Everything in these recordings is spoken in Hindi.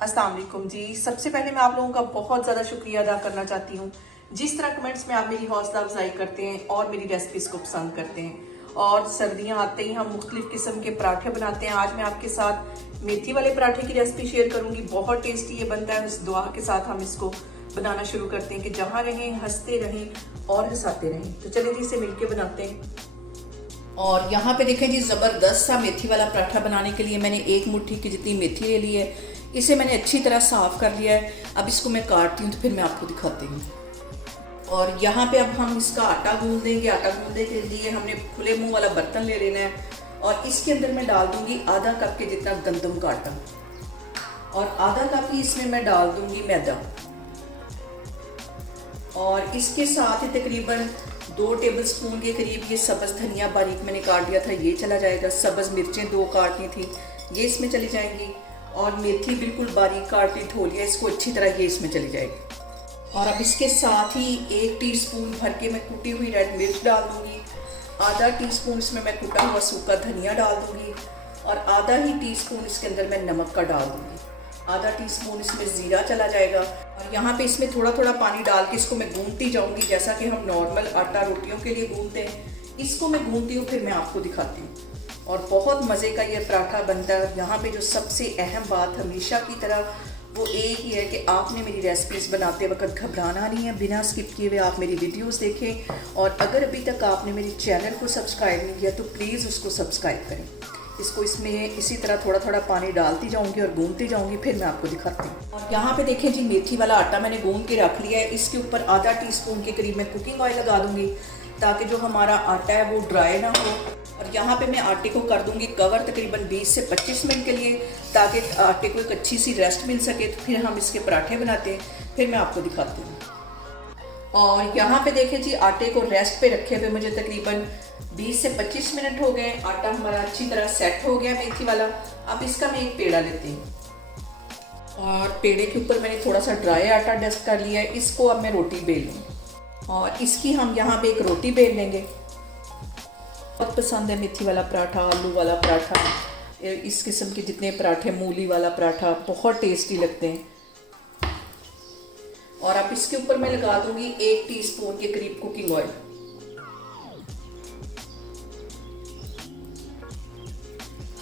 अस्सलाम वालेकुम जी। सबसे पहले मैं आप लोगों का बहुत ज़्यादा शुक्रिया अदा करना चाहती हूँ जिस तरह कमेंट्स में आप मेरी हौसला अफजाई करते हैं और मेरी रेसिपीज़ को पसंद करते हैं। और सर्दियाँ आते ही हम मुख्तलिफ किस्म के पराठे बनाते हैं। आज मैं आपके साथ मेथी वाले पराठे की रेसिपी शेयर करूँगी। बहुत टेस्टी ये बनता है। उस दुआ के साथ हम इसको बनाना शुरू करते हैं कि जहाँ रहें हंसते रहें और हंसाते रहें। तो चलिए जी इसे मिलके बनाते हैं। और यहाँ पे देखें जी, ज़बरदस्त सा मेथी वाला पराठा बनाने के लिए मैंने एक मुट्ठी की जितनी मेथी ले ली है। इसे मैंने अच्छी तरह साफ़ कर लिया है। अब इसको मैं काटती हूँ तो फिर मैं आपको दिखाती हूँ। और यहाँ पे अब हम इसका आटा गूंद देंगे। आटा गूंदने के लिए हमने खुले मुंह वाला बर्तन ले लेना है और इसके अंदर मैं डाल दूंगी आधा कप के जितना गंदम का आटा और आधा कप ही इसमें मैं डाल दूंगी मैदा। और इसके साथ ही तकरीबन 2 टेबलस्पून के करीब ये सब्ज़ धनिया बारीक मैंने काट दिया था, ये चला जाएगा। सब्ज़ मिर्चें 2 काटनी थी, ये इसमें चली जाएंगी। और मेथी बिल्कुल बारीक काट ली धो लिया, इसको अच्छी तरह ये इसमें चली जाएगी। और अब इसके साथ ही 1 टीस्पून भर के मैं कुटी हुई रेड मिर्च डाल दूंगी। आधा टीस्पून इसमें मैं कुटा हुआ सूखा धनिया डाल दूंगी और आधा ही टीस्पून इसके अंदर मैं नमक का डाल दूंगी। आधा टीस्पून इसमें ज़ीरा चला जाएगा। और यहाँ पे इसमें थोड़ा थोड़ा पानी डाल के इसको मैं गूंथती जाऊंगी, जैसा कि हम नॉर्मल आटा रोटियों के लिए गूंथते हैं। इसको मैं गूंथती हूँ, फिर मैं आपको दिखाती हूँ। और बहुत मज़े का ये पराठा बनता है। यहाँ पे जो सबसे अहम बात हमेशा की तरह वो एक ही है कि आपने मेरी रेसिपीज़ बनाते वक्त घबराना नहीं है। बिना स्किप किए हुए आप मेरी वीडियोस देखें। और अगर अभी तक आपने मेरे चैनल को सब्सक्राइब नहीं किया तो प्लीज़ उसको सब्सक्राइब करें। इसको इसमें इसी तरह थोड़ा थोड़ा पानी डालती जाऊंगी और गूंथती जाऊंगी, फिर मैं आपको दिखाती हूँ। और यहाँ पे देखें जी, मेथी वाला आटा मैंने गूंथ के रख लिया है। इसके ऊपर आधा टीस्पून के करीब मैं कुकिंग ऑयल लगा दूंगी ताकि जो हमारा आटा है वो ड्राई ना हो। और यहाँ पे मैं आटे को कर दूंगी कवर तकरीबन 20 से 25 मिनट के लिए, ताकि आटे को एक अच्छी सी रेस्ट मिल सके। तो फिर हम इसके पराठे बनाते हैं, फिर मैं आपको दिखाती हूँ। और यहाँ पे देखें जी, आटे को रेस्ट पे रखे हुए मुझे तकरीबन 20 से 25 मिनट हो गए। आटा हमारा अच्छी तरह सेट हो गया मेथी वाला। अब इसका मैं एक पेड़ा लेती हूँ और पेड़े के ऊपर मैंने थोड़ा सा ड्राई आटा डस्ट कर लिया है। इसको अब मैं रोटी बेल लूँ और इसकी हम यहाँ पे एक रोटी बेल लेंगे। बहुत पसंद है मेथी वाला पराठा, आलू वाला पराठा, इस किस्म के जितने पराठे, मूली वाला पराठा बहुत टेस्टी लगते हैं। और अब इसके ऊपर मैं लगा दूंगी 1 टीस्पून के करीब कुकिंग ऑयल।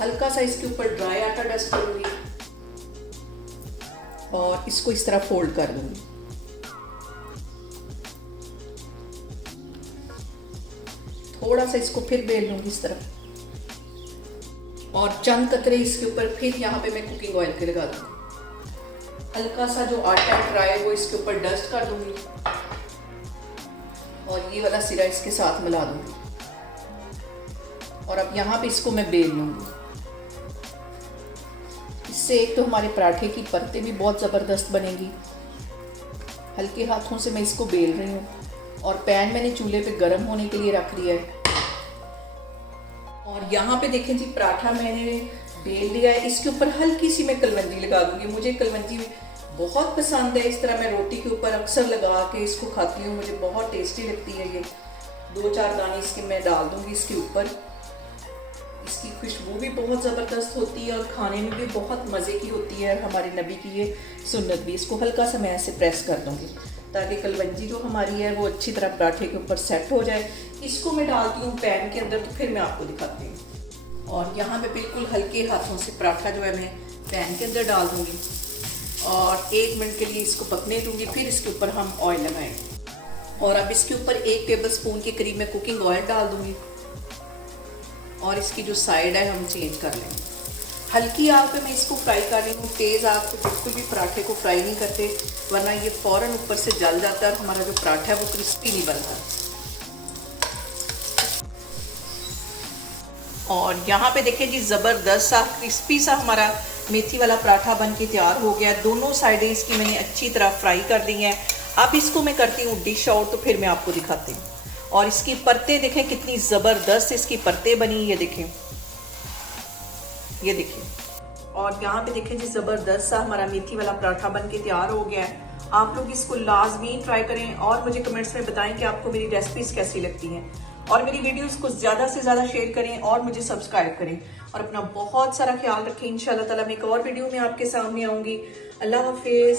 हल्का सा इसके ऊपर ड्राई आटा डस्ट करूंगी और इसको इस तरह फोल्ड कर दूंगी। थोड़ा सा इसको फिर बेल लूंगी इस तरह और चंद कतरे इसके ऊपर फिर यहाँ पे मैं कुकिंग ऑयल के लगा दूंगी। हल्का सा जो आटा ड्राई है वो इसके ऊपर डस्ट कर दूंगी और ये वाला सिरा इसके साथ मिला दूंगी। और अब यहाँ पे इसको मैं बेल लूंगी। इससे एक तो हमारे पराठे की परतें भी बहुत ज़बरदस्त बनेंगी। हल्के हाथों से मैं इसको बेल रही हूँ और पैन मैंने चूल्हे पे गर्म होने के लिए रख दिया है। और यहाँ पे देखें जी, पराठा मैंने बेल लिया है। इसके ऊपर हल्की सी मैं कलवंजी लगा दूंगी। मुझे कलवंजी बहुत पसंद है। इस तरह मैं रोटी के ऊपर अक्सर लगा के इसको खाती हूँ, मुझे बहुत टेस्टी लगती है। ये 2-4 दाने इसके मैं डाल दूंगी इसके ऊपर। इसकी खुशबू भी बहुत ज़बरदस्त होती है और खाने में भी बहुत मज़े की होती है। हमारे नबी की ये सुन्नत भी। इसको हल्का सा मैं ऐसे प्रेस कर दूंगी ताकि कलवंजी जो हमारी है वो अच्छी तरह पराठे के ऊपर सेट हो जाए। इसको मैं डालती हूँ पैन के अंदर, तो फिर मैं आपको दिखाती हूँ। और यहाँ मैं बिल्कुल हल्के हाथों से पराठा जो है मैं पैन के अंदर डाल दूँगी और 1 मिनट के लिए इसको पकने दूँगी, फिर इसके ऊपर हम ऑयल लगाएंगे। और अब इसके ऊपर 1 टेबलस्पून के करीब मैं कुकिंग ऑयल डाल दूँगी और इसकी जो साइड है हम चेंज कर लेंगे। हल्की आग पे मैं इसको फ्राई कर रही हूँ। तेज़ आग पे बिल्कुल भी पराठे को फ्राई नहीं करते, वरना ये फ़ौरन ऊपर से जल जाता है और हमारा जो पराठा है वो क्रिस्पी नहीं बनता। और यहाँ पे देखें जी, ज़बरदस्त सा क्रिस्पी सा हमारा मेथी वाला पराठा बन के तैयार हो गया। दोनों साइडें इसकी मैंने अच्छी तरह फ्राई कर दी हैं। अब इसको मैं करती हूँ डिश आउट, तो फिर मैं आपको दिखाती हूँ। और इसकी परतें देखें कितनी ज़बरदस्त इसकी परतें बनी, ये देखें, ये देखिए। और यहाँ पे देखें जी, ज़बरदस्त सा हमारा मेथी वाला पराठा बन के तैयार हो गया है। आप लोग इसको लाजमी ट्राई करें और मुझे कमेंट्स में बताएं कि आपको मेरी रेसिपीज़ कैसी लगती हैं। और मेरी वीडियोस को ज़्यादा से ज़्यादा शेयर करें और मुझे सब्सक्राइब करें। और अपना बहुत सारा ख्याल रखें। इंशाल्लाह ताला मैं एक और वीडियो में आपके सामने आऊंगी। अल्लाह हाफिज।